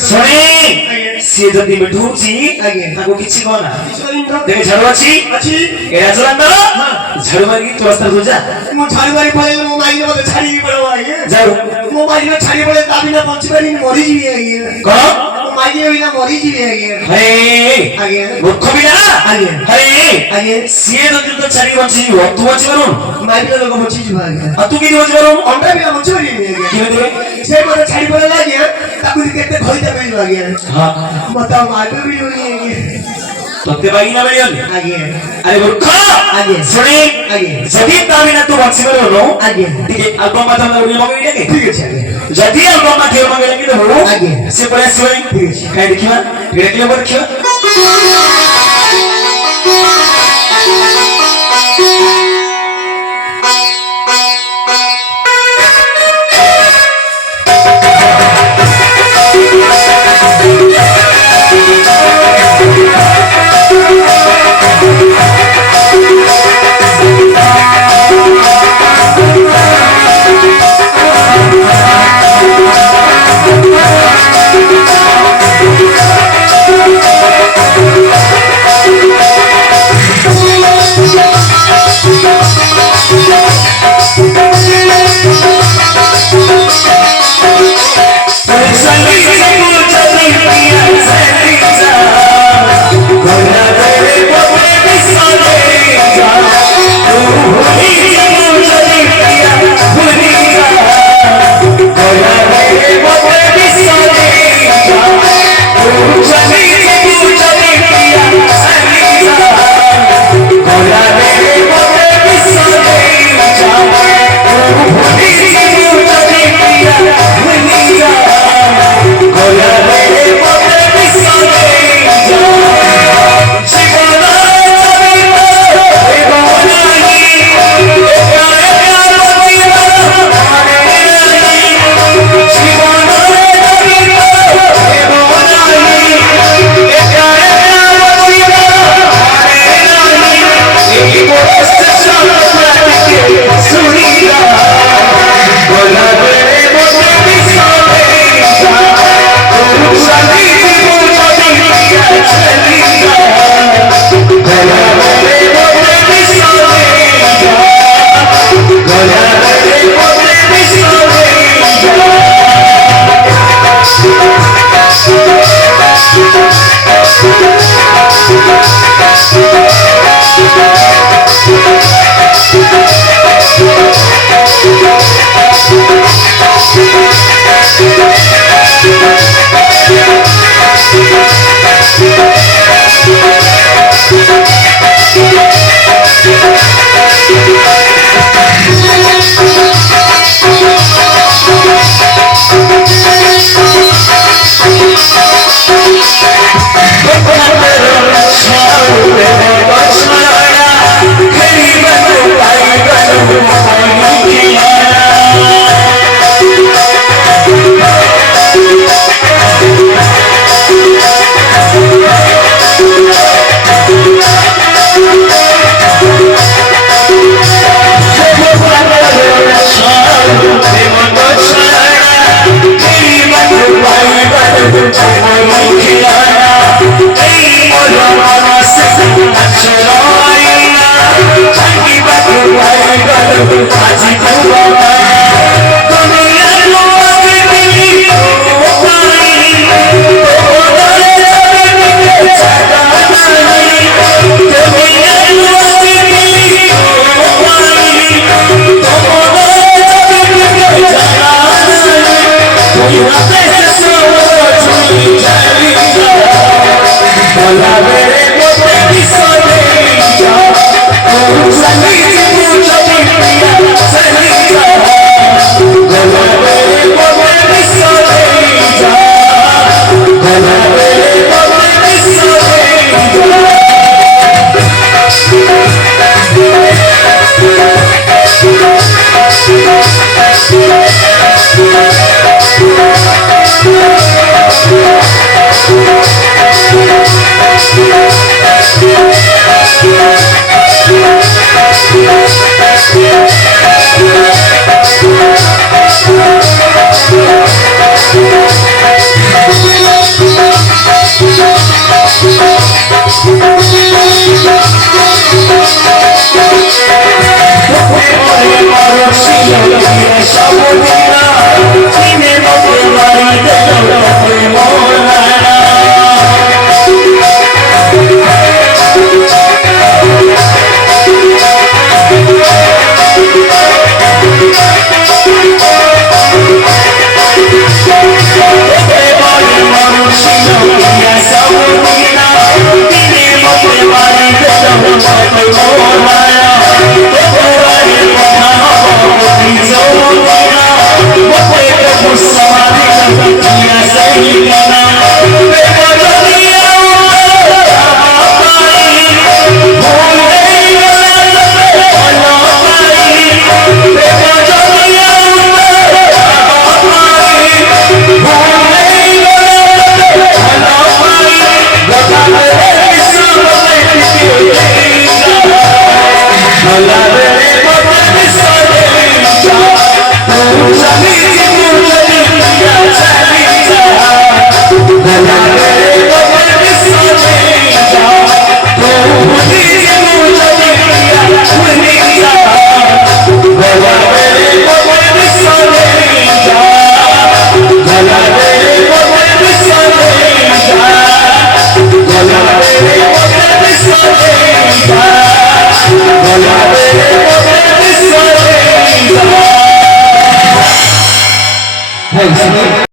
ଶୁଣି ସିଏ ଯଦି ମିଠୁଛି ତାକୁ କିଛି କହନା ଦେଖେ ଝାଡୁ ଅଛି ଏ ରାଜରାନ୍ଦର ଝାଡୁ ମାରିକି ତୁ ରାସ୍ତାକୁ ଯା ମୁଁ ଝାଡୁ ମାରି ପଳେଇଲେ ମୋ ମାଇକି ମତେ ଛାଡିକି ପଳେଇବ ଆଜ୍ଞା ଯାଉ ମୋ ମାଇକି ଛାଡି ପଳେଇଲେ ତା ବିନା ବଞ୍ଚି ପାରିନି ମରିଯିବି ଆଜ୍ଞା କଣ ମୋ ମାଇକି ବିନା ମରିଯିବି ଆଜ୍ଞା ହେ ଆଜ୍ଞା ମୂର୍ଖ ପିଲା ଆଜ୍ଞା ହେ ଆଜ୍ଞା ସିଏ ଯଦି ତ ଛାଡି ବଞ୍ଚିଯିବ ତୁ ବଞ୍ଚି ପାରୁନୁ ମାଇକି ଲୋକ ବଞ୍ଚିଯିବ ଆଜ୍ଞା ଆଉ ତୁ କେମିତି ବଞ୍ଚି ପାରୁନୁ ଅଣ୍ଡା ବିନା ବଞ୍ଚି ପାରିବି ଆଜ୍ଞା କେମିତି ସେ ମତେ ଛାଡି ପଳେଇଲା ଆଜ୍ଞା ତାକୁ କେତେ ଘଇତା ମିଳିବ ଆଜ୍ଞା ହଁ ମତେ ଆଉ ମାଇକି ମିଳିବନି ଆଜ୍ଞା ତତେ ବାଗିନା ମିଳିବନି ଆଜ୍ଞା ଆରେ ମୂର୍ଖ ଆଜ୍ଞା ଶୁଣି ଆଜ୍ଞା ଯଦି ତା ବିନା ତୁ ବଞ୍ଚି ପାରିବୁନୁ ଆଜ୍ଞା ଟିକେ ଆଲବମ୍ ମାଧ୍ୟମରେ ଗୋଟେ ମଗେଇ ଡାକେ ଠିକ ଅଛି ଆଜ୍ଞା ଯଦି ଆଲବମ୍ ମାଧ୍ୟମରେ ମଗେଇ ଡାକି ଦେବୁ ଆଜ୍ଞା ସେ ପଳେଇ ଆସିବନି ଠିକ ଅଛି କାହିଁ ଦେଖିବା ଟିକେ ଡାକିଲେ ପରେ ଦେଖିବା Yeah. Hey,